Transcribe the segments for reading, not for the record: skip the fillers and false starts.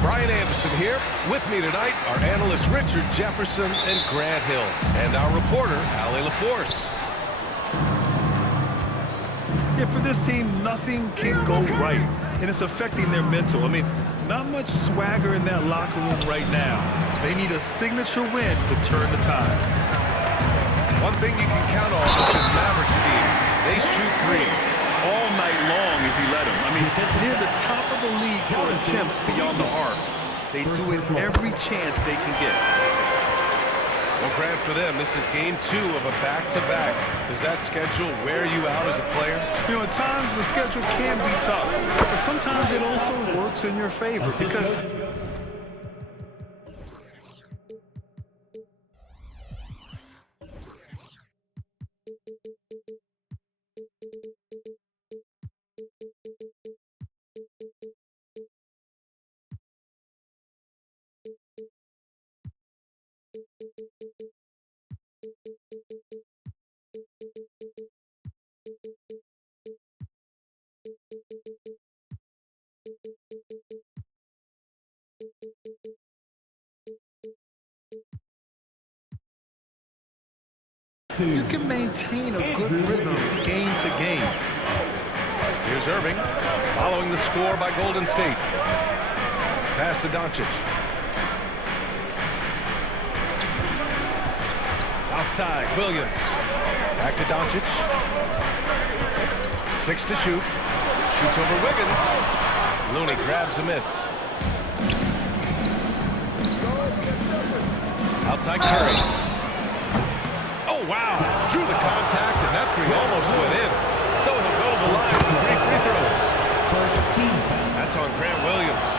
Brian Anderson here. With me tonight are analysts Richard Jefferson and Grant Hill, and our reporter, Ali LaForce. Yeah, for this team, nothing can go right, and it's affecting their mental. I mean, not much swagger in that locker room right now. They need a signature win to turn the tide. One thing you can count on with this Mavericks team, they shoot threes all night long if you let them. I mean, near the top of the league for attempts beyond the arc. They do it every chance they can get. Well, Grant, for them, this is game 2 of a back-to-back. Does that schedule wear you out as a player? You know, at times the schedule can be tough, but sometimes it also works in your favor because you can maintain a good rhythm game to game. Here's Irving, following the score by Golden State. Pass to Doncic. Outside, Williams. Back to Doncic. 6 to shoot. Shoots over Wiggins. Looney grabs a miss. Outside Curry. Oh, wow. Drew the contact, and that three almost went in. So he'll go to the line for 3 free throws. That's on Grant Williams.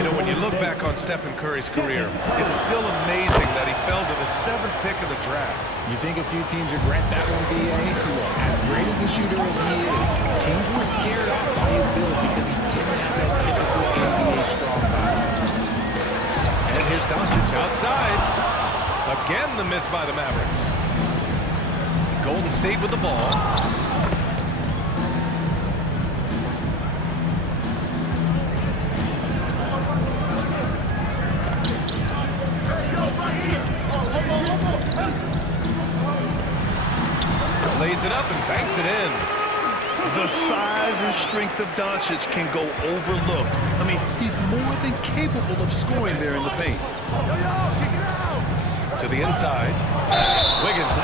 You know, when you look back on Stephen Curry's career, it's still amazing that he fell to the 7th pick of the draft. You think a few teams regret that one, B.A.? Well, as great as a shooter as he is, teams were scared off by his build because he didn't have that typical NBA strong body. And here's Doncic outside. Again, the miss by the Mavericks. Golden State with the ball. Lays it up and banks it in. The size and strength of Doncic can go overlooked. I mean, he's more than capable of scoring there in the paint. To the inside. Wiggins.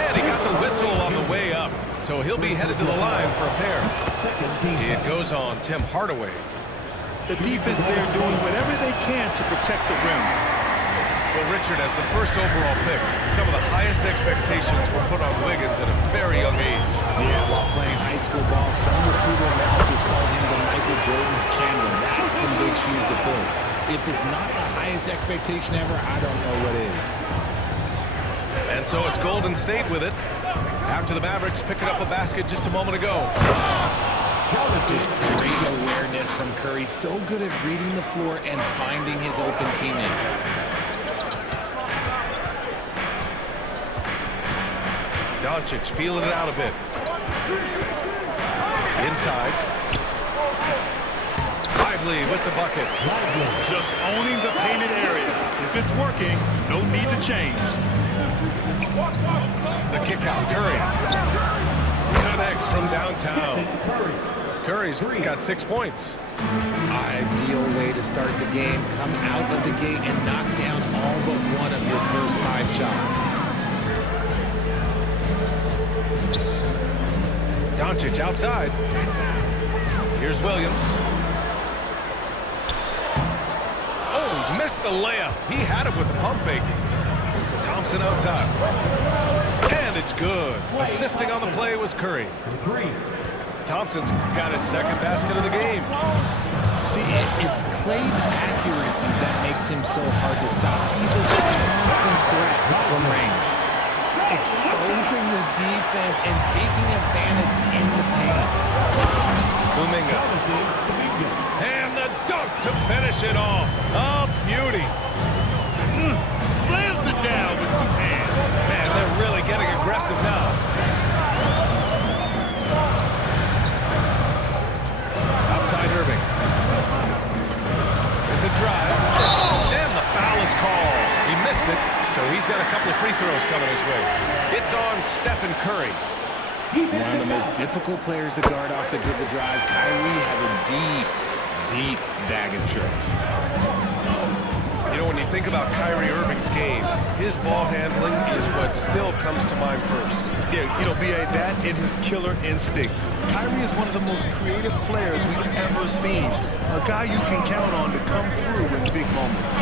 And he got the whistle on the way up. So he'll be headed to the line for a pair. It goes on Tim Hardaway. The defense there doing whatever they can to protect the rim. Well, Richard, as the first overall pick, some of the highest expectations were put on Wiggins at a very young age. Yeah, while playing high school ball, some recruiter analysis calls him the Michael Jordan of Canada. That's some big shoes to fill. If it's not the highest expectation ever, I don't know what is. And so it's Golden State with it. After the Mavericks picking up a basket just a moment ago. Just great awareness from Curry. So good at reading the floor and finding his open teammates. Doncic feeling it out a bit. Inside. Lively with the bucket. Just owning the painted area. If it's working, no need to change. The kick out, Curry. Connects from downtown. Curry's got 6 points. Ideal way to start the game. Come out of the gate and knock down all but one of your first 5 shots. Doncic outside. Here's Williams. Oh, missed the layup. He had it with the pump fake. Thompson outside. And it's good. Assisting on the play was Curry. Thompson's got his 2nd basket of the game. See, it's Klay's accuracy that makes him so hard to stop. He's a constant threat from range. Exposing the defense and taking advantage in the paint. Kuminga. And the dunk to finish it off. A beauty. Slams it down with 2 hands. Man, they're really getting aggressive now. optimistic, so he's got a couple of free throws coming his way. It's on Stephen Curry. One of the most difficult players to guard off the dribble drive. Kyrie has a deep bag of tricks. You know, when you think about Kyrie Irving's game, his ball handling is what still comes to mind first. Yeah, you know, B.A., that is his killer instinct. Kyrie is one of the most creative players we've ever seen. A guy you can count on to come through in big moments.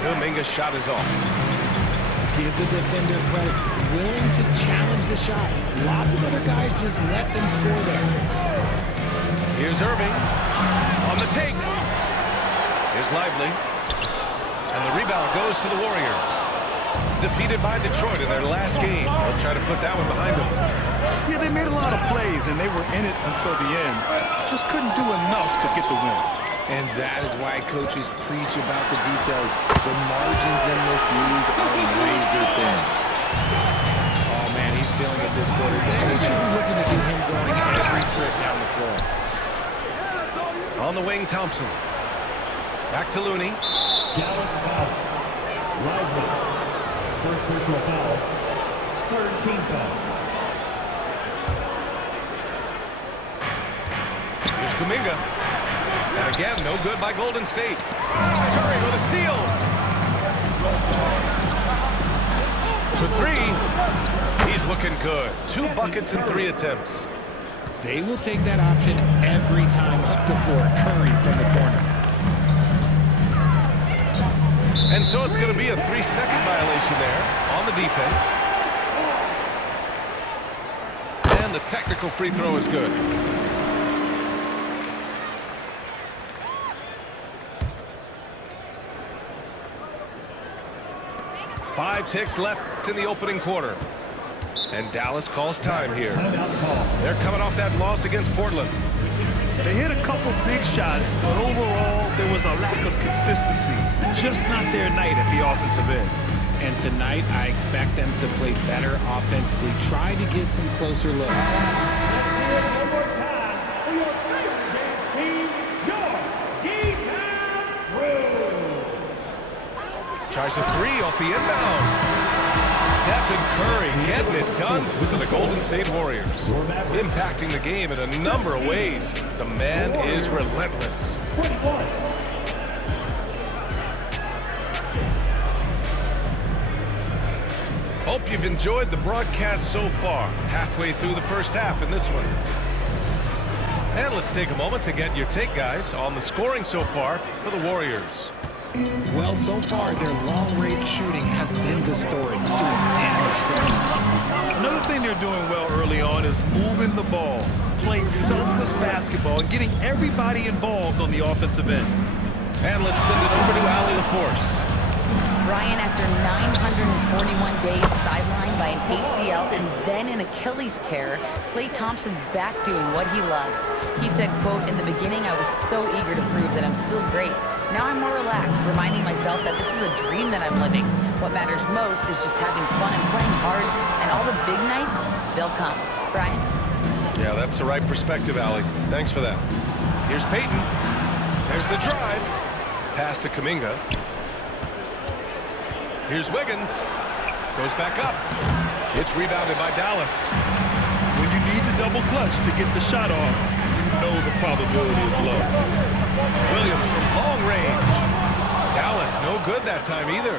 Kuminga's shot is off. Give the defender credit. Willing to challenge the shot. Lots of other guys just let them score there. Here's Irving on the take. Here's Lively. And the rebound goes to the Warriors. Defeated by Detroit in their last game. They'll try to put that one behind them. Yeah, they made a lot of plays, and they were in it until the end. Just couldn't do enough to get the win. And that is why coaches preach about the details. The margins in this league are razor thin. Oh, man, he's feeling it this quarter. They should be looking to get him going every trip down the floor. On the wing, Thompson. Back to Looney. Dallas foul. Lively. First personal foul. Third team foul. Here's Kuminga. And again, no good by Golden State. Curry with a steal. For three. He's looking good. 2 buckets in 3 attempts. They will take that option every time up the floor. Curry from the corner. And so it's going to be a 3-second violation there on the defense. And the technical free throw is good. Five ticks left in the opening quarter. And Dallas calls time here. They're coming off that loss against Portland. They hit a couple big shots, but overall, there was a lack of consistency. Just not their night at the offensive end. And tonight, I expect them to play better offensively. Try to get some closer looks. One more time for your favorite team, your D-Town Crew. Tries a 3 off the inbound. Stephen Curry getting it done for the Golden State Warriors. Impacting the game in a number of ways. The man is relentless. 21. Hope you've enjoyed the broadcast so far. Halfway through the first half in this one. And let's take a moment to get your take, guys, on the scoring so far for the Warriors. Well, so far, their long-range shooting has been the story, doing damage for them. Another thing they're doing well early on is moving the ball, playing selfless basketball, and getting everybody involved on the offensive end. And let's send it over to Allie LaForce. Brian, after 941 days sidelined by an ACL and then an Achilles tear, Klay Thompson's back doing what he loves. He said, quote, "In the beginning, I was so eager to prove that I'm still great. Now I'm more relaxed, reminding myself that this is a dream that I'm living. What matters most is just having fun and playing hard, and all the big nights, they'll come." Brian? Yeah, that's the right perspective, Allie. Thanks for that. Here's Peyton. There's the drive. Pass to Kuminga. Here's Wiggins. Goes back up. It's rebounded by Dallas. When you need to double clutch to get the shot off, you know the probability is low. Williams from long range. Dallas, no good that time either.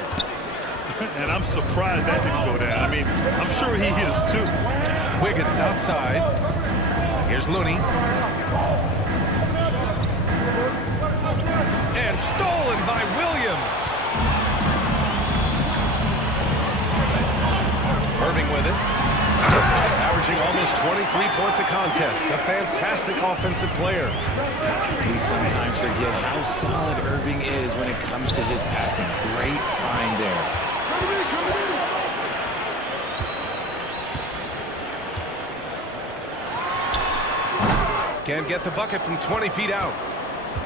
And I'm surprised that didn't go down. I mean, I'm sure he hit us too. Wiggins outside. Here's Looney. And stolen by Williams. Irving with it. Averaging almost 23 points a contest. A fantastic offensive player. We sometimes forget how solid Irving is when it comes to his passing. Great find there. Can't get the bucket from 20 feet out.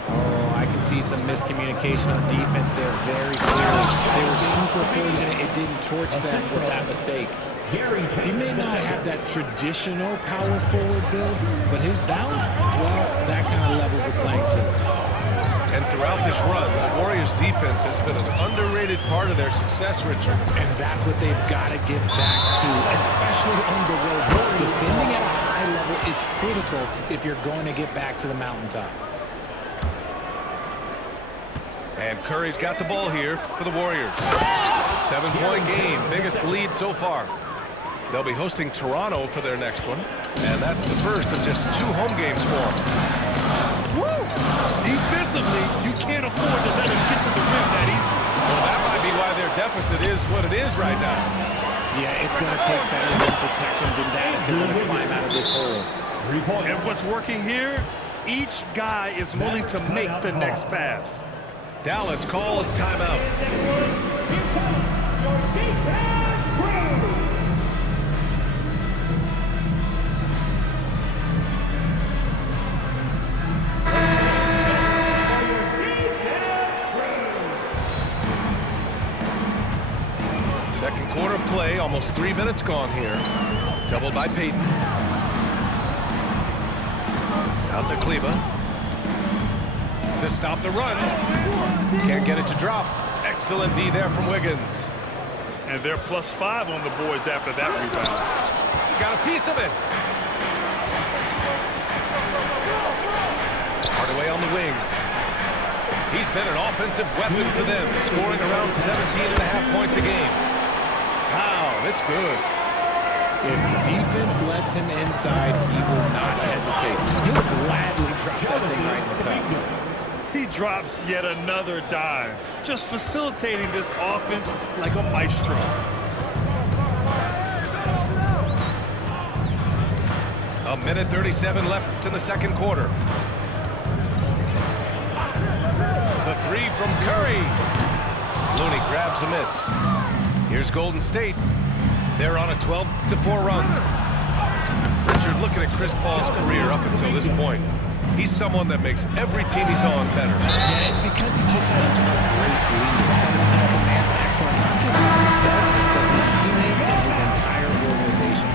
Oh, I can see some miscommunication on defense there very clearly. They were super fortunate it didn't torch them with that mistake. He may not have that traditional power forward build, but his bounce, well, that kind of levels the playing field. And throughout this run, the Warriors' defense has been an underrated part of their success, Richard. And that's what they've got to get back to, especially on the road. Defending at a high level is critical if you're going to get back to the mountaintop. And Curry's got the ball here for the Warriors. 7-point game, biggest lead so far. They'll be hosting Toronto for their next one, and that's the first of just 2 home games for them. Woo! Defensively, you can't afford to let him get to the rim that easy. Well, that might be why their deficit is what it is right now. Yeah, it's going to take better rim protection than that if they're going to climb out of this hole. And what's working here, each guy is willing to make the next pass. Dallas calls timeout. Second quarter play, almost 3 minutes gone here. Doubled by Payton. Out to Kleba. To stop the run. Can't get it to drop. Excellent D there from Wiggins. And they're +5 on the boards after that rebound. Got a piece of it. Hardaway on the wing. He's been an offensive weapon for them, scoring around 17.5 points a game. Wow, that's good. If the defense lets him inside, he will not hesitate. He'll gladly drop that thing right in the cup. He drops yet another dime, just facilitating this offense like a maestro. A minute 37 left in the second quarter. The 3 from Curry. Looney grabs a miss. Here's Golden State. They're on a 12-4 run. Richard, looking at Chris Paul's career up until this point, he's someone that makes every team he's on better. Yeah, it's because he's just such a great leader. Someone that commands excellence, not just for himself, but his teammates and his entire organization.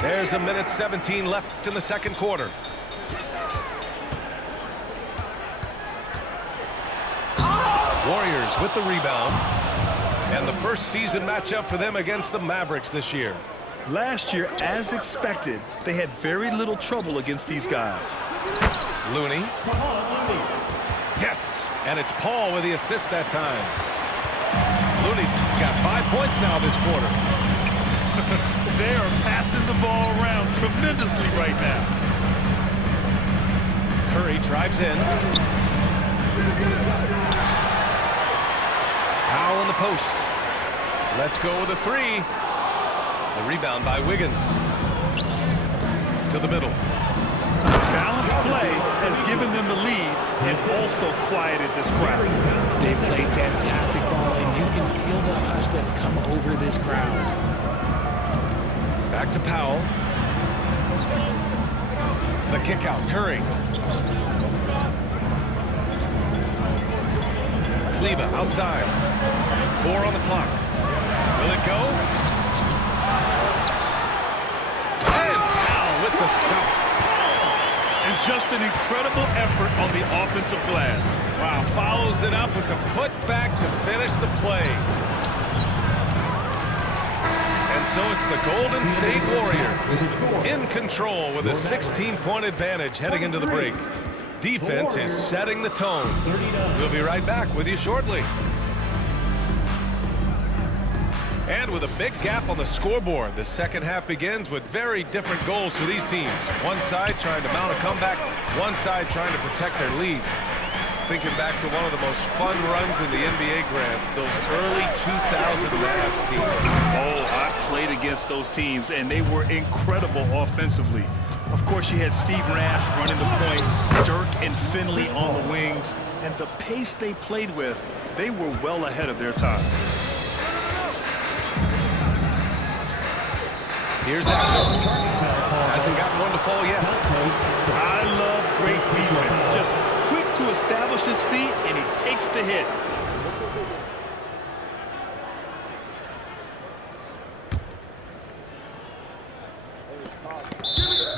There's a minute 17 left in the second quarter. Warriors with the rebound. And the first season matchup for them against the Mavericks this year. Last year, as expected, they had very little trouble against these guys. Looney. Yes, and it's Paul with the assist that time. Looney's got 5 points now this quarter. They are passing the ball around tremendously right now. Curry drives in. Powell in the post. Let's go with a 3. The rebound by Wiggins. To the middle. Balanced play has given them the lead and also quieted this crowd. They've played fantastic ball, and you can feel the hush that's come over this crowd. Back to Powell. The kick out, Curry. Kleba outside. 4 on the clock. Will it go? And Powell with the stuff. And just an incredible effort on the offensive glass. Wow, follows it up with the putback to finish the play. And so it's the Golden State Warriors in control with a 16-point advantage heading into the break. Defense is setting the tone. We'll be right back with you shortly. And with a big gap on the scoreboard, the second half begins with very different goals for these teams. One side trying to mount a comeback, one side trying to protect their lead. Thinking back to one of the most fun runs in the NBA, Grant, those early 2000 Mavs teams. Oh, I played against those teams, and they were incredible offensively. Of course, you had Steve Nash running the point, Dirk and Finley on the wings, and the pace they played with, they were well ahead of their time. Here's Axel. Hasn't gotten one to fall yet. I love great defense. Just quick to establish his feet, and he takes the hit.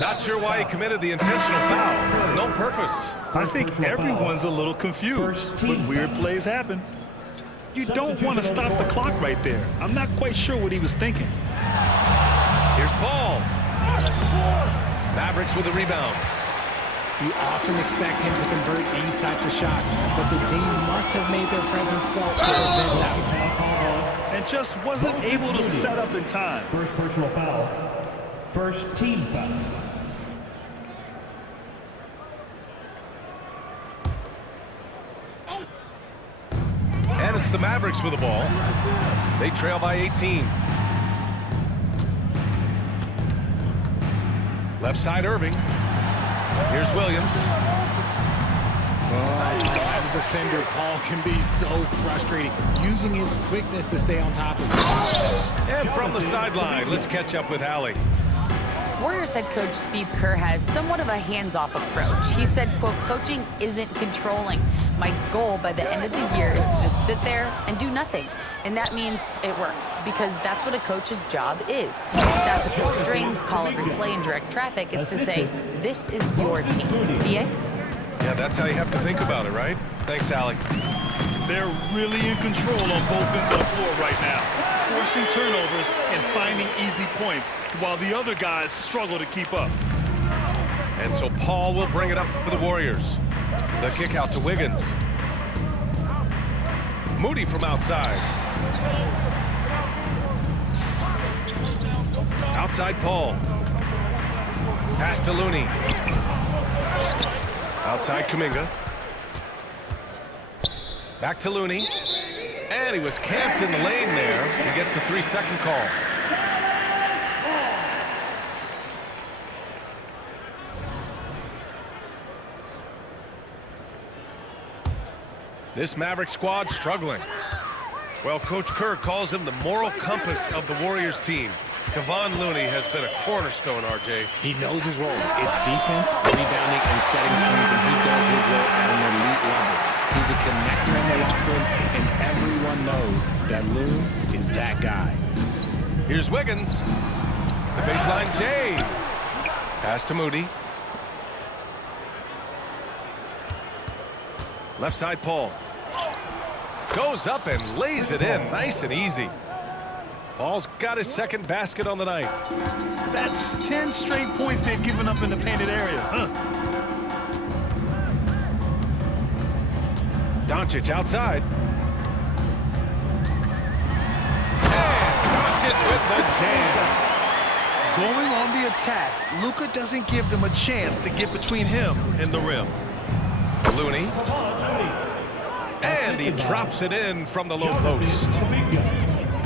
Not sure why he committed the intentional foul. No purpose. I think everyone's a little confused, but weird plays happen. You don't want to stop the clock right there. I'm not quite sure what he was thinking. Here's Paul. Mavericks with a rebound. You often expect him to convert these types of shots, but the D must have made their presence felt to prevent that. And just wasn't able to set up in time. First personal foul. First team foul. And it's the Mavericks with the ball. They trail by 18. Left side, Irving. Here's Williams. As a defender, Paul can be so frustrating, using his quickness to stay on top of it. And from the sideline, let's catch up with Allie. Warriors head coach Steve Kerr has somewhat of a hands-off approach. He said, quote, coaching isn't controlling. My goal by the end of the year is to just sit there and do nothing. And that means it works, because that's what a coach's job is. It's not to pull strings, call every play, and direct traffic. It's to say, this is your team. PA? Yeah, that's how you have to think about it, right? Thanks, Allie. They're really in control on both ends of the floor right now, forcing turnovers and finding easy points, while the other guys struggle to keep up. And so Paul will bring it up for the Warriors. The kick out to Wiggins. Moody from outside. Outside Paul. Pass to Looney. Outside Kuminga. Back to Looney. And he was camped in the lane there. He gets a 3-second call. This Maverick squad struggling. Well, Coach Kerr calls him the moral compass of the Warriors team. Kevon Looney has been a cornerstone, RJ. He knows his role. It's defense, rebounding, and setting screens, and he does his role at an elite level. He's a connector in the locker room, and everyone knows that Loon is that guy. Here's Wiggins. The baseline J. Pass to Moody. Left side Paul. Goes up and lays it in, nice and easy. Paul's got his second basket on the night. That's 10 straight points they've given up in the painted area, huh? Doncic outside. And Doncic with the jam. Going on the attack, LUKA doesn't give them a chance to get between him and the rim. Looney. And he drops it in from the low post.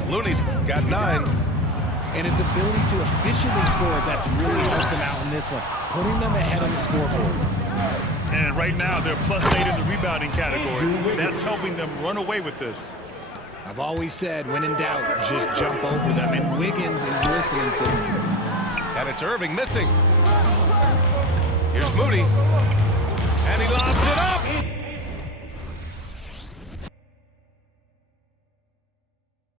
Looney's got 9. And his ability to efficiently score, that's really helped him out in this one, putting them ahead on the scoreboard. And right now, they're +8 in the rebounding category. That's helping them run away with this. I've always said, when in doubt, just jump over them. And Wiggins is listening to me. And it's Irving missing. Here's Moody. And he lobs it up.